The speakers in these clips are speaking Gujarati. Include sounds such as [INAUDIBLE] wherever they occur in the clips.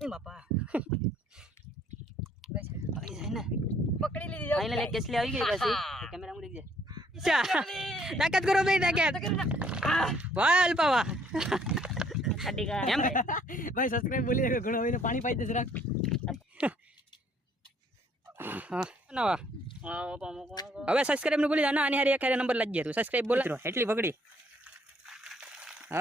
એ બાપા? આવી જાય ને. પકડી લીધી જાવ ફાઇનલ એક કેસલી આવી ગઈ પાછી. કેમેરા મૂકી દે ચા. તાકાત કરો ભાઈ તાકાત. વાહ અલ્પા વાહ એમ ભાઈ સબસ્ક્રાઇબ બોલી દે ઘણો હોય પાણી પાઈ દેસ રાખ. હા. નવા હવે સબસ્ક્રાઇબનું બોલી જા ના આની હારી એક હારે નંબર લાગી તું. સબસ્ક્રાઇબ બોલ. એટલી પકડી.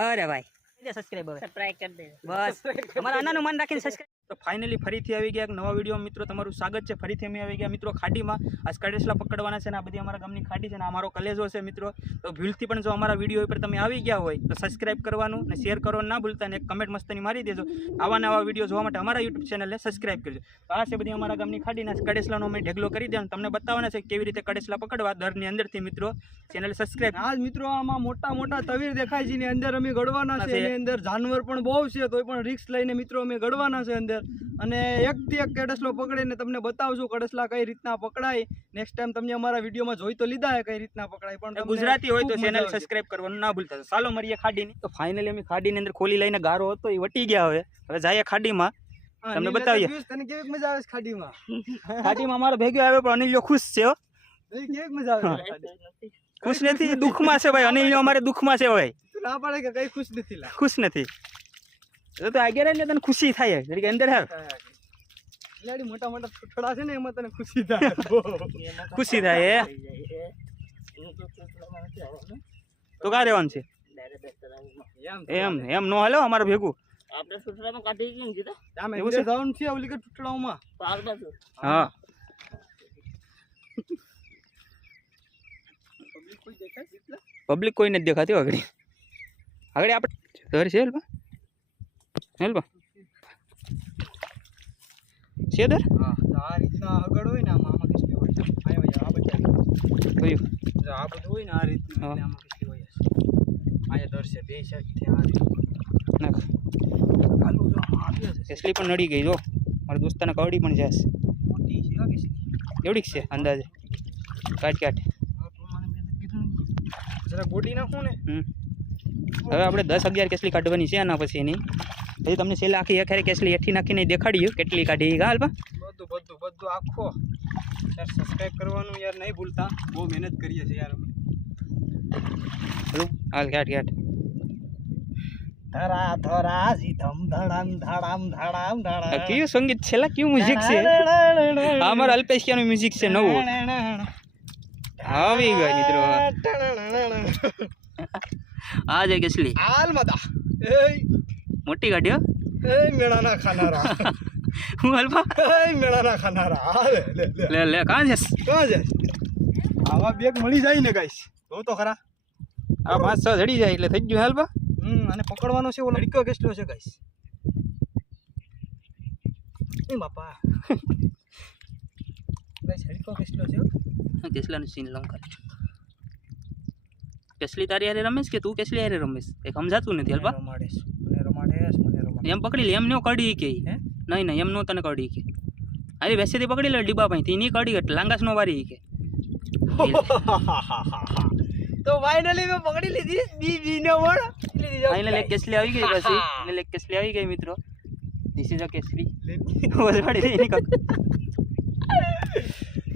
અરે ભાઈ. સબસ્ક્રાઇબ હવે. સબસ્ક્રાઇબ કરી દે બસ. અમારા અનાનું મન રાખીને સબસ્ક્રાઇબ તો ફાઇનલી ફરીથી આવી ગયા એક નવા વીડિયો મિત્રો તમારું સ્વાગત છે. ફરીથી અમે આવી ગયા. મિત્રો ખાડીમાં આ સ્કડેસલા પકડવાના છે ને આ બધી અમારા ગામની ખાડી છે ને અમારો કલેજો છે મિત્રો. તો ભૂલથી પણ જો અમારા વીડિયો ઉપર તમે આવી ગયા હોય તો સબસ્ક્રાઇબ કરવાનું ને શેર કરવાનું ના ભૂલતા ને એક કમેન્ટ મસ્તની મારી દેજો. આવા નવા વીડિયો જોવા માટે અમારા યુટ્યુબ ચેનલને સબસ્ક્રાઇબ કરજો. તો આ છે બધી અમારા ગામની ખાડીના કડેસલાનો અમે ઢેગલો કરી દેવાનું. તમને બતાવવાના છે કેવી રીતે કડેસલા પકડવા દરની અંદરથી મિત્રો. ચેનલ સબસ્ક્રાઇબ આજ મિત્રો આમાં મોટા મોટા તવીર દેખાય છે. અંદર અમે ગળવાના છે. છે. એની અંદર જાનવર પણ બહુ છે તોય પણ રિક્સ લઈને મિત્રો અમે ગળવાના છે અંદર. અને એકથી એક કડસલો પકડીને તમને બતાવશું કડસલા કઈ રીતના પકડાય. નેક્સ્ટ ટાઈમ તમને અમારા વિડીયોમાં જોઈ તો લીધા હે કઈ રીતના પકડાય પણ ગુજરાતી હોય તો ચેનલ સબસ્ક્રાઇબ કરવાનું ના ભૂલતા. ચાલો મરીએ ખાડીની. તો ફાઇનલી અમે ખાડીની અંદર ખોલી લઈને ગારો હતો એ વટી ગયા હવે. હવે જઈએ ખાડીમાં. તમને બતાવીએ. તને કેવી મજા આવે છે ખાડીમાં? [LAUGHS] ખાડીમાં અમારો ભેગો આવ્યો પણ અનિલ ખુશ છે હો. કેવી મજા આવે ખુશ નથી દુઃખમાં છે ભાઈ. [LAUGHS] અનિલ અમારે દુઃખમાં છે ભાઈ. ના પાડે કે કઈ ખુશ નથી ખુશ નથી. તો તો આગળ એટલે તને ખુશી થાય. જરીક અંદર હાલ. બિલાડી મોટા મોટા ઠોઠડા છે ને એમાં તને ખુશી થાય. બહુ. ખુશી થાય એ. તો કા રહેવાનું છે? એમ એમ એમ નો હાલો અમારે ભેગું. આપણે સુતરામાં કાઢી ગયું કીધું? આમ એવું અંદર છે? જવાનું છે ઓલી કે ઠોઠડાઓમાં પાર બાજુ. હા. પબ્લિક કોઈ દેખાય છે? એટલા? પબ્લિક કોઈ નથી દેખાતી હો આગળ. આગળ આપણે ઘર છે હેલ્પા હેલ્પા છે દર હા તો આ રીતના આગળ હોય ને આમાં આમાં કિસલી હોય. આયો આ બધા કયું? આ બધું હોય ને આ રીતનું આમાં કિસલી હોય આયા દર છે બે આ રીતનું. નાખ. જો આવ્યો છે. કેસલી પણ નડી ગઈ જો. મારા દોસ્તાને કવડી પણ જાય મોટી છે હો કિસલી. એવડી છે અંદાજે? કાટ આ ને. જરા ગોડી નાખું ને. હવે આપણે દસ અગિયાર કેસલી કાઢવાની છે આના પછી એની. પછી તમને છેલ્લે આખી એક કેટલી એઠી નાખીને દેખાડ્યું. કેટલી કાઢી હા હાલપા બધું બધું બધું આખો. યાર સબસ્ક્રાઇબ કરવાનું યાર નહીં ભૂલતા. બહુ મહેનત કરીએ છીએ યાર અમે. હાલ કાઢ કાઢ ધરા ધરા સીધમ ધડામ ધડામ ધડામ આ કયું સંગીત છેલ્લા કયું મ્યુઝિક છે? આ અમારા અલ્પેશિયાનું મ્યુઝિક છે નવું. આવી ગયો મિત્રો. આ છે કેસલી. હાલ મદા એય. મોટી ગાડીઓ હો. મેળાના ખાનારા. [LAUGHS] હું મેળાના ખાનારા. લે લે કાં છે ક્યાં છે આવા બેગ મળી જાય ને ગાઈસ. બહુ તો ખરા. આ પાંચ છ જડી જાય એટલે થઈ ગયું હાલપા હમ અને પકડવાનો છે ઓલો લડકો કેટલો છે ગાઈસ? એ બાપા. [LAUGHS] ગાઈસ હડકો કેટલો છે કેસલાનું સીન લઉં ખાલી કેસલી તારી હારે રમેશ કે તું કેસલી હારે રમેશ? એ સમજાતું નથી હલવા રમાડે છે. રમાડે મને રમાડે એમ પકડી લે એમ નો કડી કે હે? નહીં નહીં એમ નો તને કડી કે. અરે વેસેથી પકડી લે ડીબા પાસેથી નહીં કડી કે લાંગાસ નો વારી કે. [LAUGHS] તો ફાઇનલી મેં પકડી લીધી. બી બી નો વળ ફાઇનલ એક કેસલી આવી ગઈ પછી. એટલે એક કેસલી આવી ગઈ મિત્રો. This is a કેસલી. [LAUGHS] વસવાડી રહી એની કાક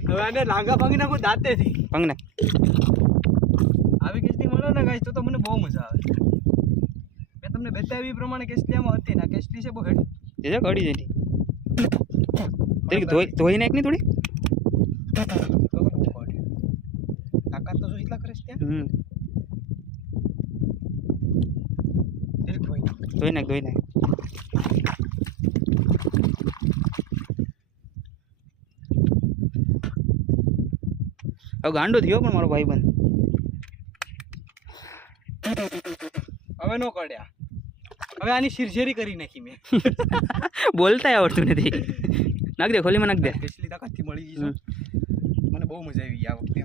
હવે આને લાંગા ભાંગી નાખું દાંતેથી. પંગને આવી કેસલી મળો ને ગાઈસ તો તો મને બહુ મજા આવે. બતાવી પ્રમાણે કેસલી આમાં હતી ના કેસ્ટલી કેસલી છે બહુ એ છે કડી જતી તેરી ધોઈ ધોઈ નાખની થોડી? તાકાત તો એટલા કરે છે હમ. ધોઈ નાખ. ધોઈ નાખ હવે ગાંડો થયો પણ મારો ભાઈ બંધ હવે નો કડ્યા હવે આની શિરઝેરી કરી નાખી મેં. [LAUGHS] બોલતા આવડતું નથી. નાખ દે ખોલીમાં નાખ દે. કેસલી તાકાતથી મળી ગઈ મને બહુ મજા આવી આ વખતે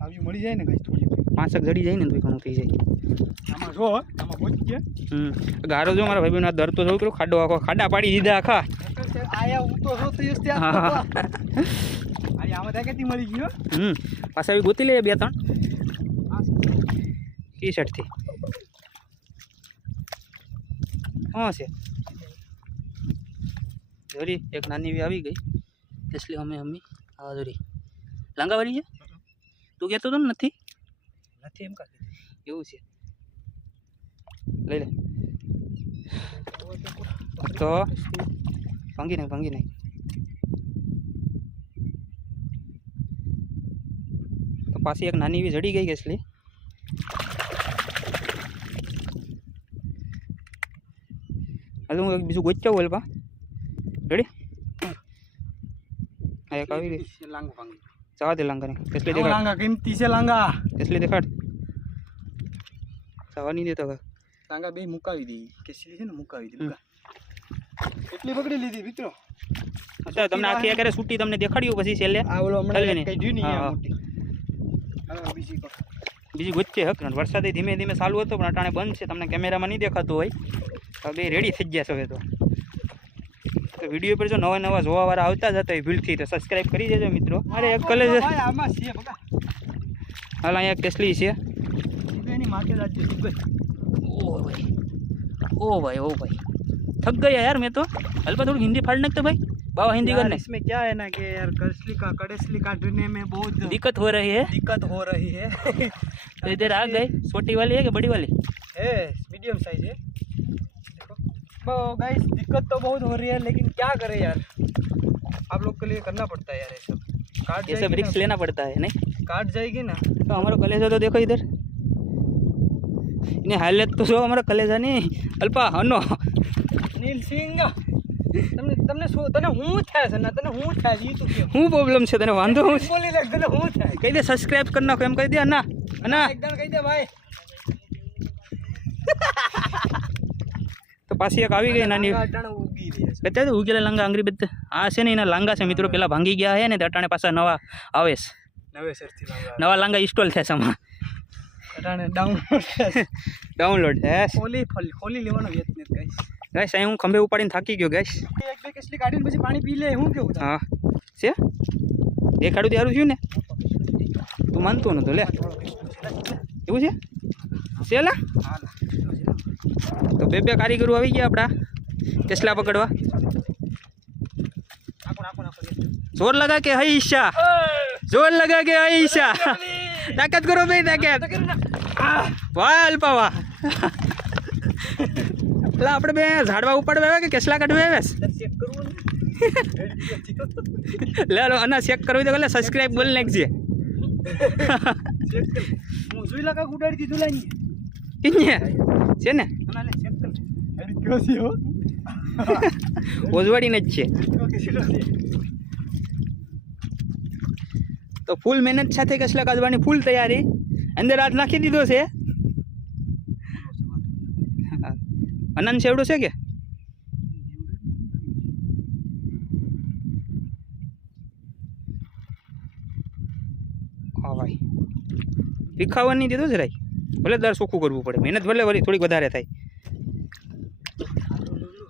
આવી મળી જાય ને કઈ થોડી પાંચક જડી જાય ને તો ઘણું થઈ જાય. આમાં જો આમાં પહોંચી ગયા હમ. ગારો જો મારા ભાઈ દર તો જોઉં પેલો ખાડો આખો ખાડા પાડી દીધા આખા. આયા હું તો જો આમાં તાકાતથી મળી ગયો હમ. પાછા આવી ગોતી લે બે ત્રણ. ટી શર્ટથી હા છે. જોરી એક નાની એવી આવી ગઈ. એટલે અમે અમે. આ જોરી લાંગાવાળી છે? તું કહેતો તો નથી? નથી એમ કા એવું છે. લઈ લે. તો? ભાંગી નાખ ભાંગી નાખ. તો પાછી એક નાની એવી જડી ગઈ કેસલી. હાલ હું એક બીજું ગોચ્યા બોલ રેડી આ એક આવી ગઈ. લાંગા ભાંગી. જવા દે દેખાડ. લાંગા કિંમતી છે લાંગા. કેસલી દેખાડ. જવા નહીં દેતો હવે. લાંગા બે મુકાવી દી. કેસલી છે ને મુકાવી દી. કેટલી પકડી લીધી મિત્રો. અચ્છા તમને આખી એકરે છૂટી તમને દેખાડ્યું પછી છેલ્લે? આ ઓલો હમણાં કઈ જોઈ નહીં આ મોટી. હવે બીજી બીજી હક વરસાદ ધીમે ધીમે ચાલુ હતો પણ અટાણે બંધ છે. તમને કેમેરામાં નહીં દેખાતું હોય. બે રેડી થઈ ગયા છે હવે તો તો વિડીયો પર જો નવા નવા જોવાવાળા આવતા જ હતા હોય ભૂલથી તો સબસ્ક્રાઈબ કરી દેજો મિત્રો અરે એક કલેજ ભાઈ આમાં છે બકા હાલ અહીંયા ટેસ્લી છે એની માથે રાજ્ય દુબઈ ઓ ભાઈ ઓ ભાઈ ઓ ભાઈ થક ગયા યાર મેં તો હલપા થોડુંક હિન્દી ફાડ નાખતો ભાઈ બાવા હિન્દી यार કરને इसमें क्या है ना कि यार कसली का कड़सली का ढूंढने में बहुत दिक्कत हो रही है दिक्कत हो रही है तो इधर आ गए छोटी वाली है कि बड़ी वाली है मीडियम साइज है देखो गाइस दिक्कत तो बहुत हो रही है लेकिन क्या करें यार आप लोग के लिए करना पड़ता है यार ये सब काट ये सब जाएगी रिक्स लेना पड़ता है नहीं ना, काट जाएगी ना तो हमारा कलेजा तो देखो इधर इन्हें हालत तो जो हमारा कलेजा नहीं अल्पा हनो નીલ સિંહ તમને તમને શું તને હું થાય છે ને તને હું થાય છે ઈ તું કેમ શું પ્રોબ્લેમ છે તને વાંધો શું છે? બોલી લાગ તને હું થાય કહી દે સબસ્ક્રાઇબ કરી નાખો એમ કહી દે ના ના એકદમ કહી દે ભાઈ તો પાછી એક આવી ગઈ નાની. બધા ઉગેલા લાંગા આંગળી બધા. આ છે ને એના લાંગા છે મિત્રો પેલા ભાંગી ગયા છે ને અટાણે પાછા નવા આવે છે નવા લાંગા ઇન્સ્ટોલ થયા છે આમાં. અટાણે ડાઉનલોડ હે ગાઈસ અહીં હું ખંભે ઉપાડીને થાકી ગયો ગાઈસ. એક બે કેસલી કાઢીને પછી પાણી પી લે હું કેવું હા. છે? દેખાડું ત્યારે થયું ને. તું માનતો નતો લે. એવું છે? છે લા. તો બે બે કારીગરો આવી ગયા આપણા. કેસલા પકડવા. જોર લગા કે હૈશા જોર લગા કે હૈશા તાકાત કરો ભાઈ તાકાત. વાહ અલ્પા વાહ એટલે આપણે બે ઝાડવા ઉપાડવા આવ્યા કે કેસલા કાઢવા આવ્યા? લે લો અને ચેક કરવી તો એટલે સબસ્ક્રાઇબ બોલ નાખજે જોઈ લગા ઉડાડી દીધું લાઈ છે ને? છે ઓજવાડીને જ છે. છે તો ફૂલ મહેનત સાથે કસલા કાઢવાની ફૂલ તૈયારી. અંદર હાથ નાખી દીધો છે. અનંત સેવડો છે કે? હા ભાઈ. તીખાવા નહીં દીધો રાઈ ભલે દર ચોખ્ખું કરવું પડે. મહેનત ભલે વળી થોડીક વધારે થાય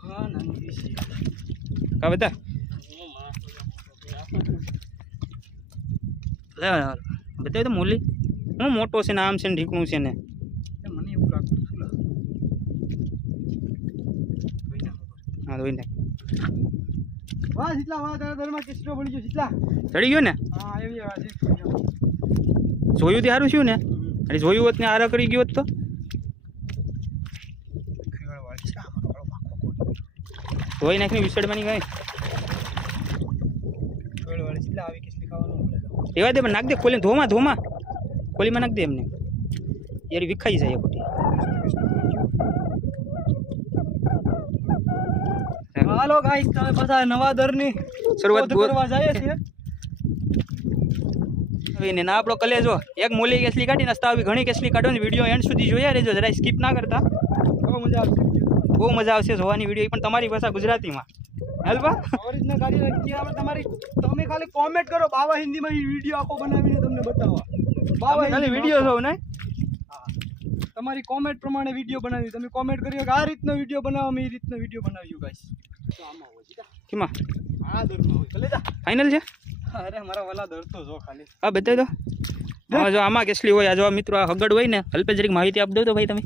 હા નાની છે કા બધા લે, બતાવી તો મૂલી હું મોટો છે ને આમ છે ને ઢીકણું છે ને. મને એવું લાગતું હા ધોઈ નાખ. વાહ જેટલા વાહ તારા દરમાં કિસ્સો બની ગયો જેટલા ચડી ગયો ને? હા એવી જોયું તે સારું શું ને? અને જોયું હોત ને આરા કરી ગયો હોત તો ખેવાળવાળી છે આમાં વાળો માખો કોટ ધોઈ નાખીને ખાવાનું મળે તો એવા દે પણ નાખ દે ખોલીને ધોમાં ધોમાં. ખોલીમાં નાખ દે એમને. યાર વિખાઈ જાય ખોટી હાલો ગાઈસ તમે પાછા નવા દરની શરૂઆત કરવા જાય છે. ને ના આપણો કલેજો. એક મોલી કેસલી કાઢી નાસ્તા આવી ઘણી કેસલી ને વીડિયો એન્ડ સુધી જોયા રહેજો. જરા સ્કીપ ના કરતા. બહુ મજા આવશે. બહુ મજા આવશે જોવાની વીડિયો પણ તમારી ભાષા ગુજરાતીમાં. હેલ્પા ઓરિજિનલ ગાડી રાખી આપણે તમારી તમે ખાલી કોમેન્ટ કરો બાવા હિન્દીમાં એ વીડિયો આખો બનાવીને તમને બતાવવા. બાવા ખાલી વીડિયો જોઉં ને. તમારી કોમેન્ટ પ્રમાણે વીડિયો બનાવી. તમે કોમેન્ટ કર્યો કે આ રીતનો વીડિયો બનાવો અમે એ રીતનો વીડિયો બનાવ્યો ગાઈસ તો આમાં હોય કેમાં? આ દરમાં હોય. ભલે જા. ફાઇનલ છે? અરે મારા વાલા દર તો જો ખાલી. હા બતાવી દો. હા જો આમાં કેસલી હોય આ જો મિત્રો આ હગડ હોય ને અલ્પે જરીક માહિતી આપ દો તો ભાઈ તમે.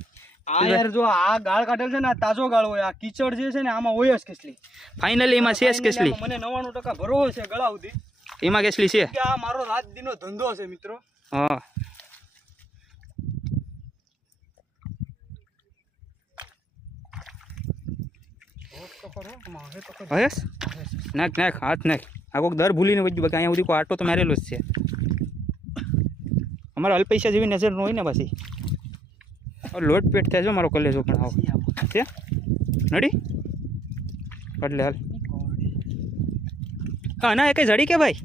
આ યાર જો આ ગાળ કાઢેલ છે ને આ તાજો ગાળ હોય આ કીચડ જે છે ને આમાં હોય જ કેટલી ફાઇનલી એમાં છે જ કેસલી. મને નવાણું ટકા ભરોસો છે ગળા સુધી. એમાં કેસલી છે? કે આ મારો રાત દીનો ધંધો છે મિત્રો. હા. હયસ નાખ નાખ હાથ નાખ. આ કોઈક દર ભૂલીને વજ્યું બાકી અહીંયા સુધી કોઈ આટો તો મારેલો જ છે. અમારા અલ્પૈસા જેવી નજર ન હોય ને પાછી. લોટ પેટ થાય છે મારો કલેજો પણ આવો. ત્યાં નડી? એટલે હાલ. હા ના એ કંઈ જડી કે ભાઈ?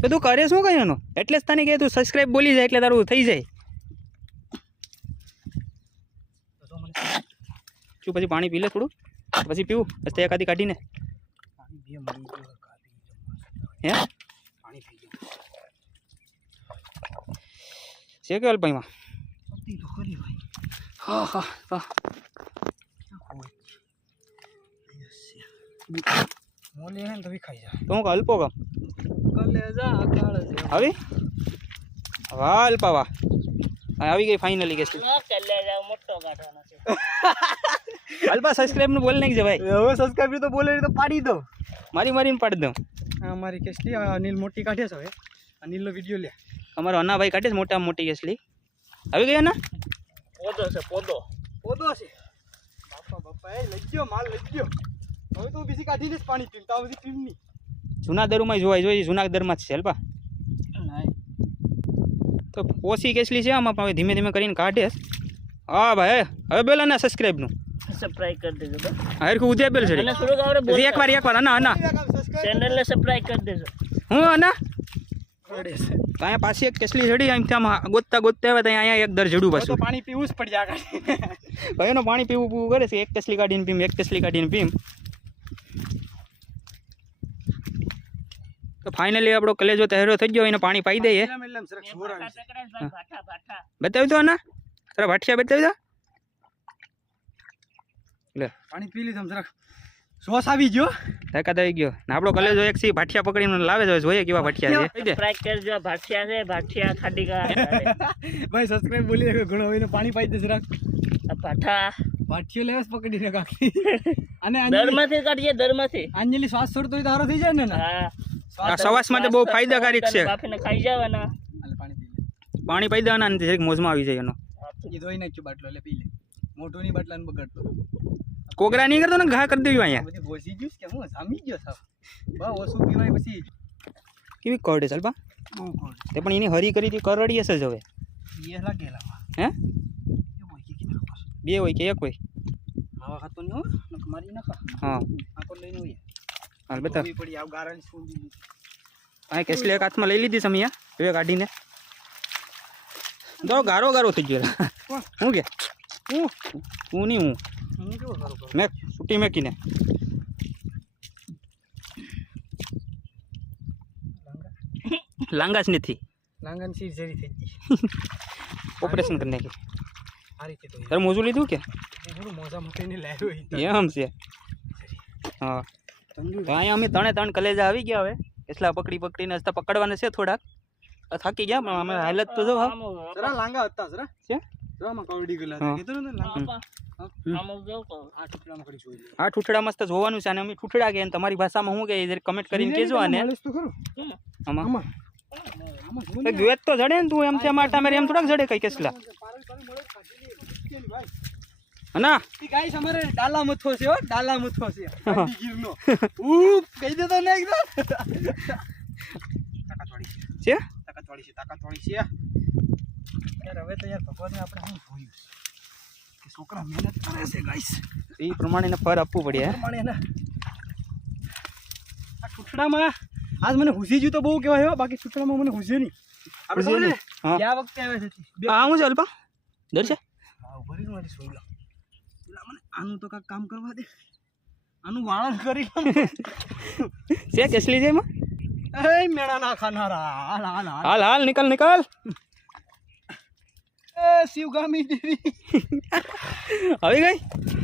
તો તું કરે શું કઈ એનો? એટલે જ તને કહે તું સબસ્ક્રાઈબ બોલી જાય એટલે તારું થઈ જાય. શું પછી પાણી પી લે થોડું? પછી પીવું? પછી એકાદી કાઢીને? હે? છે કે અલ્પાઈમાં? હા હા હા મોલી હે ને તો વિખાઈ જાય તો હું અલ્પો કામ કલેજા ગાળ છે આવી વાહ અલ્પા વાહ હા, આવી ગઈ ફાઇનલી જાવ મોટો કાઢવાનો છે અલ્પા સબસ્ક્રાઇબનું બોલ નાખજે ભાઈ હવે સબસ્ક્રાઇબ તો બોલે તો પાડી દો મારી મારીને પાડી દઉં આ મારી કેસલી અનિલ મોટી કાઢે છે હવે અનિલનો વીડિયો લે અમારો અન્નાભાઈ કાઢે છે મોટા મોટી કેસલી આવી ગઈ ના? પોદો છે પોદો. પોદો છે. બાપા બાપા એ લઈ ગયો માલ લઈ ગયો. હવે તો બીજી કાઢીને જ પાણી પીમ તા બધી પીમ નહીં. જૂના દરમાં જોવાય જોઈએ જૂના દરમાં જ છે અલ્પા તો ઓછી કેસલી છે આમાં? પણ હવે ધીમે ધીમે કરીને કાઢે. હા ભાઈ હવે બેલ ના. સબસ્ક્રાઇબનું સબસ્ક્રાઇબ કરી દેજો તો હરખું ઉદ્યા બેલ છે. અને થોડુંક આવડે બોલ એક વાર એક વાર અના અના ચેનલને સબસ્ક્રાઇબ કરી દેજો. હું અના પડે છે. અહીંયા પાછી એક કેસલી ચડી અહીંથી ત્યાં ગોતતા ગોતતા આવે ત્યાં અહીંયા એક દર જડું પાછું. પાણી પીવું જ પડી જાય [LAUGHS] ભાઈ એનો પાણી પીવું પીવું કરે છે. એક કેસલી કાઢીને પીમ એક કેસલી કાઢીને પીમ. તો ફાઇનલી આપણો કલેજો તહેરો થઈ ગયો એને પાણી પાઈ દઈએ. બતાવી દો ના તારા ભાઠિયા બતાવી દો. લે પાણી પી લીધું જરાક. સોસ આવી ગયો? ધક્કા આવી ગયો. ને આપણો કલેજો એક સી ભાઠિયા પકડીને લાવે છે જોઈએ કેવા ભાઠિયા છે. કરજો ભાઠિયા છે ભાઠિયા ખાડી કા [LAUGHS] ભાઈ સબસ્ક્રાઇબ બોલી રાખો ઘણો હોય પાણી પાઈ દેશે રાખ. ભાઠા. લેવા પકડી ને કાકી અને દરમાંથી કાઢીએ દરમાંથી. આંજલી શ્વાસ છોડતો હોય તો હારો થઈ જાય ને આ સવાસ માટે બહુ ફાયદાકારક છે. બાફીને ખાઈ જવાના. પાણી પી પાણી પાઈ દેવાના અને મોજમાં આવી જાય એનો. એ ધોઈ નાખ્યો બાટલો એટલે પી લે. મોટું ની બાટલા બગાડતો. કોગરા નહીં કરતો ને ઘા કરી દેવું અહીંયા બધી ઘોસી ગયું છે કે હું જામી ગયો સાવ બા ઓછું પીવાય પછી કેવી કરડે ચાલપા બહુ કોણ તે પણ એની હરી કરી હતી કરડી હશે જ હવે એ લાગેલા હે એ હોય કે કેમ ખબર બે હોય કે એક હોય માવા ખાતો નહીં હો નક મારી નાખા હા આખો લઈને હોય હાલ બતા ધોવી પડી આવ ગારણ છોડી દીધી આ કેસલી એક હાથમાં લઈ લીધી સમિયા હવે કાઢીને તો ગારો ગારો થઈ ગયો હું કે હું હું નહીં હું હું કેવો સારો કરું મેં છૂટી મેકીને. લાંગા જ નથી. લાંગા સી જરી થઈ ગઈ. [LAUGHS] ઓપરેશન કરી નાખી. આ રીતે તો તારે મોજું લીધું કે? થોડું મોજા મૂકીને લાવ્યો એમ છે. હા. તો અહીંયા અમે ત્રણે ત્રણ કલેજા આવી ગયા હવે. એટલા પકડી પકડીને હસતા પકડવાના છે થોડાક. થાકી ગયા પણ અમે હાલત તો જો હા. જરા લાંગા હતા જરા. છે? જરા માં કવડી ગયેલા કીધું ને લાંગા. આ ઠૂઠડા મસ્ત જોવાનું છે અને અમે ઠૂઠડા કે તમારી ભાષામાં શું જરી કમેન્ટ કરીને કેજો અને આમાં. દ્વેત તો જડે ને તું એમ છે મારા મેરે એમ થોડાક જડે કઈ કેસલા. ના ગાઈસ અમારે ડાલા મથો છે હો ડાલા મથો છે. [LAUGHS] ગીરનો ઉપ કહી દેતો ને એકદમ. તાકાતવાળી છે. તાકાતવાળી છે તાકાતવાળી છે. યાર હવે તો યાર ભગવાને આપણે શું જોયું? કે છોકરા મહેનત કરે છે ગાઈસ એ પ્રમાણે એને ફર આપવું પડે પ્રમાણે એના આ ટુકડામાં આજ મને હુસી જ્યું તો બહુ કહેવાય હો. બાકી ટુકડામાં મને હુસે નહીં. આપણે. ગયા? વખતે આવે છે. આ હું છે અલ્પા? દર છે? હા ઊભા રહી મારી પેલા મને આનું તો કાંઈક કામ કરવા દે. આનું વાળન કરી. [LAUGHS] છે કેસલી છે એમાં? એ મેણા ના ખાનારા હાલ હાલ. હાલ હાલ નિકલ નિકલ શિવગામી દેવી. આવી ગઈ?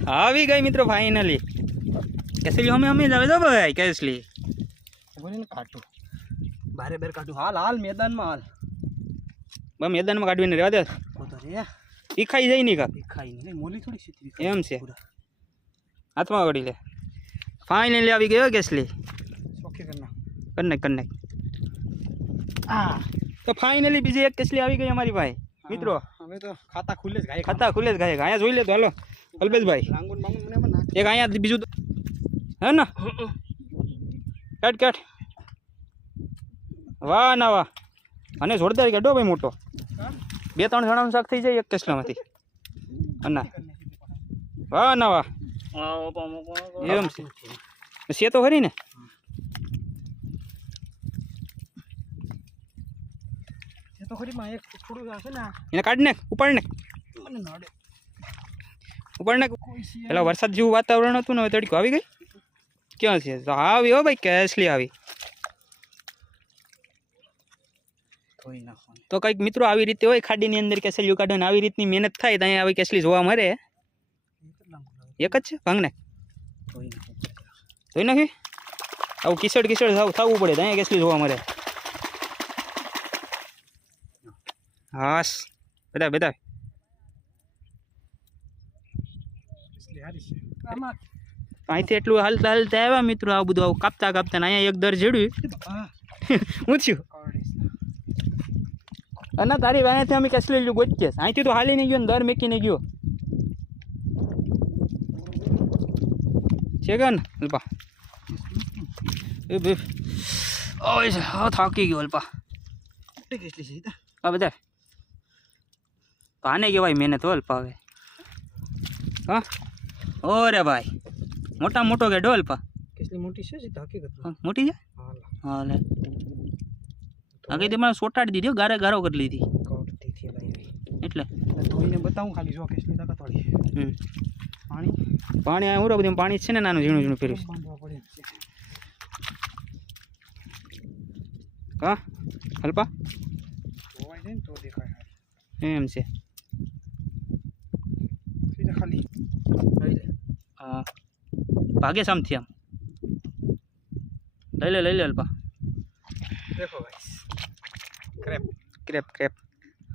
આવી ગઈ મિત્રો ફાઇનલી કેસલી અમે અમે જ આવે તો ભાઈ કેસલી. બોલીને કાઢું. બારે બેર કાઢું. હાલ હાલ મેદાનમાં હાલ. બસ મેદાનમાં કાઢવીને રહેવા દે. તો રે. ઈ ખાઈ જાય નહીં કા? ખાઈ નહીં. મોલી થોડી સીધી એમ છે. હાથમાં વળી લે. ફાઇનલી આવી ગયો કેસલી. ઓકે કરના. કન્નેક કન્નેક. આ. તો ફાઇનલી બીજી એક કેસલી આવી ગઈ અમારી ભાઈ. મિત્રો હવે તો ખાતા ખુલે જ ગાય ખાતા ખુલે જ ગાય અહીંયા જોઈ લે તો હાલો. અલ્પેશભાઈ. એક અહીંયા બીજું તો- હે ને? Cat cat. વાહ ના વાહ. અને જોરદાર ગેડો ભાઈ મોટો. બે ત્રણ જણાનું શાક થઈ જાય એક કેસલામાંથી ના. વાહ ના વાહ. એમ છે. છે તો ખરી ને? એ તો ખરી માં એક થોડું હશે ને એને કાઢ નાખ ઉપાડ નાખ મને નડે ઉપાડ નાખ કોઈ છે પેલા વરસાદ જેવું વાતાવરણ હતું ને હવે તડકો આવી ગઈ ક્યાં છે તો આવી હો ભાઈ કેસલી આવી ધોઈ નાખવાનું તો કંઈક મિત્રો આવી રીતે હોય ખાડીની અંદર કેસલીઓ કાઢવાની આવી રીતની મહેનત થાય તો અહીંયા આવી કેસલી જોવા મળે એક જ છે ભાંગ નાખ ધોઈ નાખવાનું જોઈ નાખી આવું કિસડ કિસડ થાવ થવું પડે તો અહીંયા કેસલી જોવા મળે હાસ બધા બધા અહીંથી એટલું હાલતા હાલતા આવ્યા મિત્રો આ બધું આવું કાપતા કાપતા ને અહીંયા એક દર જેડ્યું. [LAUGHS] ઊંચ્યું અને તારી વાનેથી અમે કેસલી લીધું ગોચીએ અહીંથી તો હાલી નહીં ગયો ને દર મેકીને ગયો. છે કે ને અલ્પા? એ બે થાકી ગયો અલ્પા. કેટલી છે આ બધા તો આને કહેવાય મહેનત હો અલ્પા હવે હા? ઓરે ભાઈ મોટા મોટો કે અલ્પા કેટલી મોટી છે સીધા હકીકત હા, મોટી છે? હાલ હા લે. આ કઈ મને સોટાડી દીધી હો, ગારે ગારો કરી લીધી. કવરથી થી લાવી એટલે? ધોઈને બતાવું ખાલી જો કેટલી તાકાત વાળી હમ. પાણી? પાણી આ ઉરા બધું પાણી જ છે ને નાનું ઝીણું ઝીણું ફેર્યું બાંધવા પડે એમ છે. હા? અલ્પા ધોવાઈ જાય ને તો દેખાય. એમ છે સીધા ખાલી હા ભાગે સામથી આમ. લઈ લે લઈ લે અલ્પા. દેખો ગાઈસ ક્રેપ. Crepe crepe.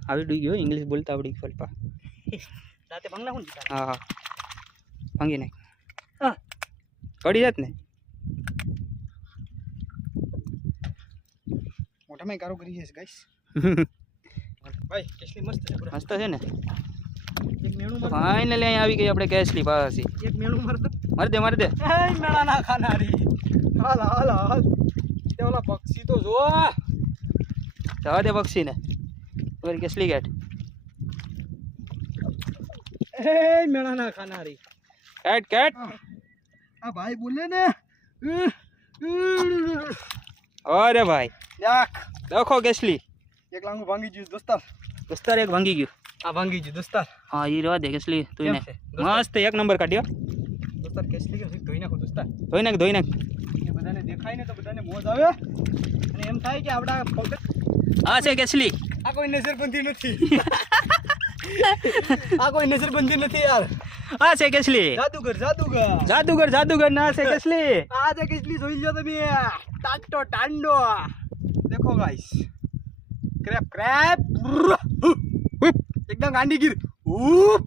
આવડી ગયો ઇંગ્લિશ બોલતા આવડી ગયો અલ્પા. રાતે ભંગ નાખું ને હા હા. ભાંગી નાખ. હા. પડી જાત ને. મોટામાં કારો કરી છે ગાઈસ [LAUGHS] ભાઈ કેટલી મસ્ત છે મસ્ત છે ને? ફાઇનલી અહીં આવી ગઈ આપણે કેસલી પાસે એક મેણું માર તો મારી દે મારી દે. મેળા ના ખાનારી. હાલ હાલ હાલ. તે ઓલા પક્ષી તો જો. જવા દે પક્ષીને. ઓરી કેસલી ગેટ એ મેળા ના ખાનારી. કેટ કેટ આ ભાઈ બોલે ને. અરે ભાઈ. દેખ દેખો કેસલી એક લાંગુ ભાંગી ગયું દોસ્તાર. દોસ્તાર એક ભાંગી ગયું. આ ભાંગી ગયું દોસ્તાર હા ઈ રવા દે કેસલી તું કેમ ને છે? મસ્ત એક નંબર કાઢ્યો દોસ્તાર કેસલી કે ધોઈ નાખો દોસ્તાર ધોઈ નાખ ધોઈ નાખ એ બધાને દેખાય ને તો બધાને મોજ આવે અને એમ થાય કે આપણા પગ- આ છે કેસલી આ કોઈ નજરબંધી નથી આ કોઈ નજરબંધી નથી યાર આ છે કેસલી જાદુગર જાદુગર જાદુગર જાદુગર ના છે કેસલી આ જે કેટલી જોઈ લો તમે ટાટો ટાંડો દેખો ગાઈસ ક્રેપ ક્રેપ એકદમ ગાંડી ગીર. ઉપ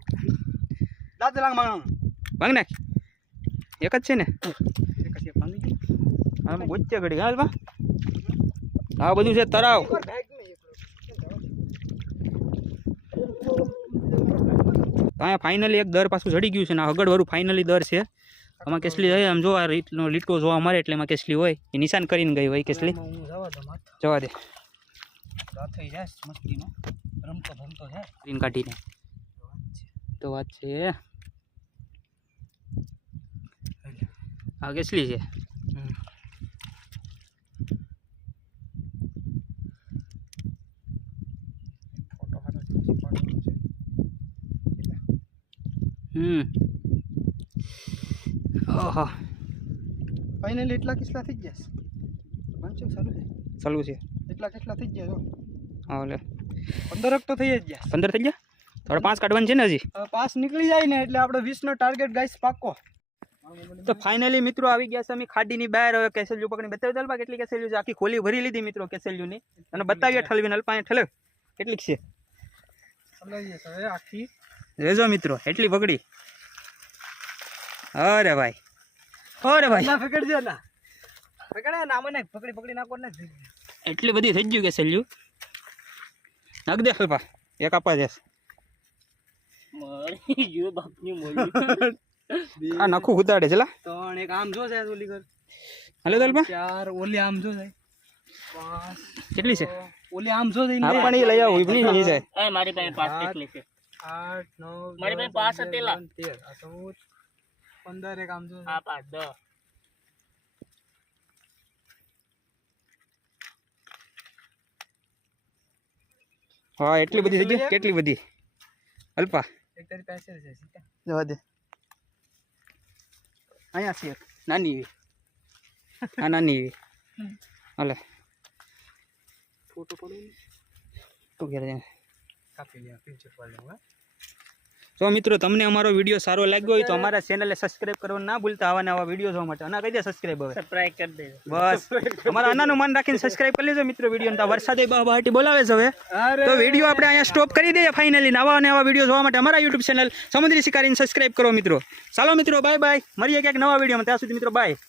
દાંત લાગ માંગ ભાંગ નાખ. એક જ છે ને? એક છે ભાંગી આમ ગોચ્ચે ઘડી. હાલ બા. આ બધું છે તરાવ. અહીંયા ફાઇનલી એક દર પાછું ચડી ગયું છે ને હગડવાળું ફાઇનલી દર છે. આમાં કેસલી હોય આમ જો આ રીતનો લીટો જોવા મળે એટલે એમાં કેસલી હોય. એ નિશાન કરીને ગઈ હોય કેસલી. જવા જવા દે. થઈ જાય મસ્તીનો. રમતો ભમતો છે કરીને કાઢીને. તો વાત છે. આ કેસલી છે? છે છે હમ. ઓહો. ફાઇનલી એટલા કેટલા થઈ ગયા વાંચો ચાલુ છે. ચાલુ છે. એટલા કેટલા થઈ ગયા જો હા લે પંદર તો થઈ જ ગયા. પંદર થઈ ગયા? થોડા પાંચ કાઢવાનું છે ને હજી? પાંચ પાસ નીકળી જાય ને એટલે આપણે વીસનો ટાર્ગેટ ગાઈસ પાકો તો ફાઇનલી મિત્રો આવી ગયા છે અમે ખાડીની બહાર. હવે કેસેલ્યુ પકડી બતાવી દો કેટલી કેસેલ્યુ છે? આખી ખોલી ભરી લીધી મિત્રો કેસેલ્યુની અને બતાવીએ ઠલવીને. અલ્પાને ઠલવ. કેટલીક છે? આખી. રેજો મિત્રો એટલી પકડી અરે ભાઈ. અરે ભાઈ. ના પકડજે ના. પકડે ના મને પકડી પકડી નાખો ને. એટલી બધી થઈ ગયું કે સેલ્યુ નાખ દે અલ્પા એક આપવા દેસ મળી ગયું બાપની મોલી [LAUGHS] આ નાખું ઉતાડે છે ત્રણ એક આમ જો છે ઓલી કર હાલો તો અલ્પા ચાર ઓલી આમ જો છે પાંચ કેટલી છે? ઓલી આમ જો છે હા પણ એ લઈ આવું ઈબની નહીં જાય. એ મારી પાસે પાસ કેટલી છે? આઠ નવ મારી પાસે પાંચ. બાર, તેર આ પંદર એક આમ જો. પાંચ દસ. હા એટલી બધી થઈ ગઈ. કેટલી બધી? અલ્પા. એક તારી પાસે છે સીતા જવા દે. અહીંયા છે એક. નાની એવી. આ નાની એવી. હાલે. ફોટો પડું. તું ઘેર જઈને કાપી લે પિક્ચર પાડી લઉં હા. તો મિત્રો તમને અમારો વીડિયો સારો લાગ્યો હોય તો અમારા ચેનલને સબસ્ક્રાઇબ કરવાનું ના ભૂલતા. આવા નવા વીડિયો જોવા માટે. અને કહી દે સબસ્ક્રાઇબ હવે. સબસ્ક્રાઇબ કરી દેજો. બસ. અમારા અનાનું મન રાખીને સબસ્ક્રાઇબ કરી લેજો મિત્રો વીડિયો તો વરસાદે બહાટી બોલાવે છે હવે. તો વીડિયો આપણે અહીંયા સ્ટોપ કરી દઈએ ફાઇનલી નવા અને નવા વીડિયો જોવા માટે અમારા યુટ્યુબ ચેનલ સમુદ્રી શિકારીને સબસ્ક્રાઇબ કરો મિત્રો. ચાલો મિત્રો બાય બાય મળીએ ક્યાંક નવા વિડીયોમાં ત્યાં સુધી મિત્રો બાય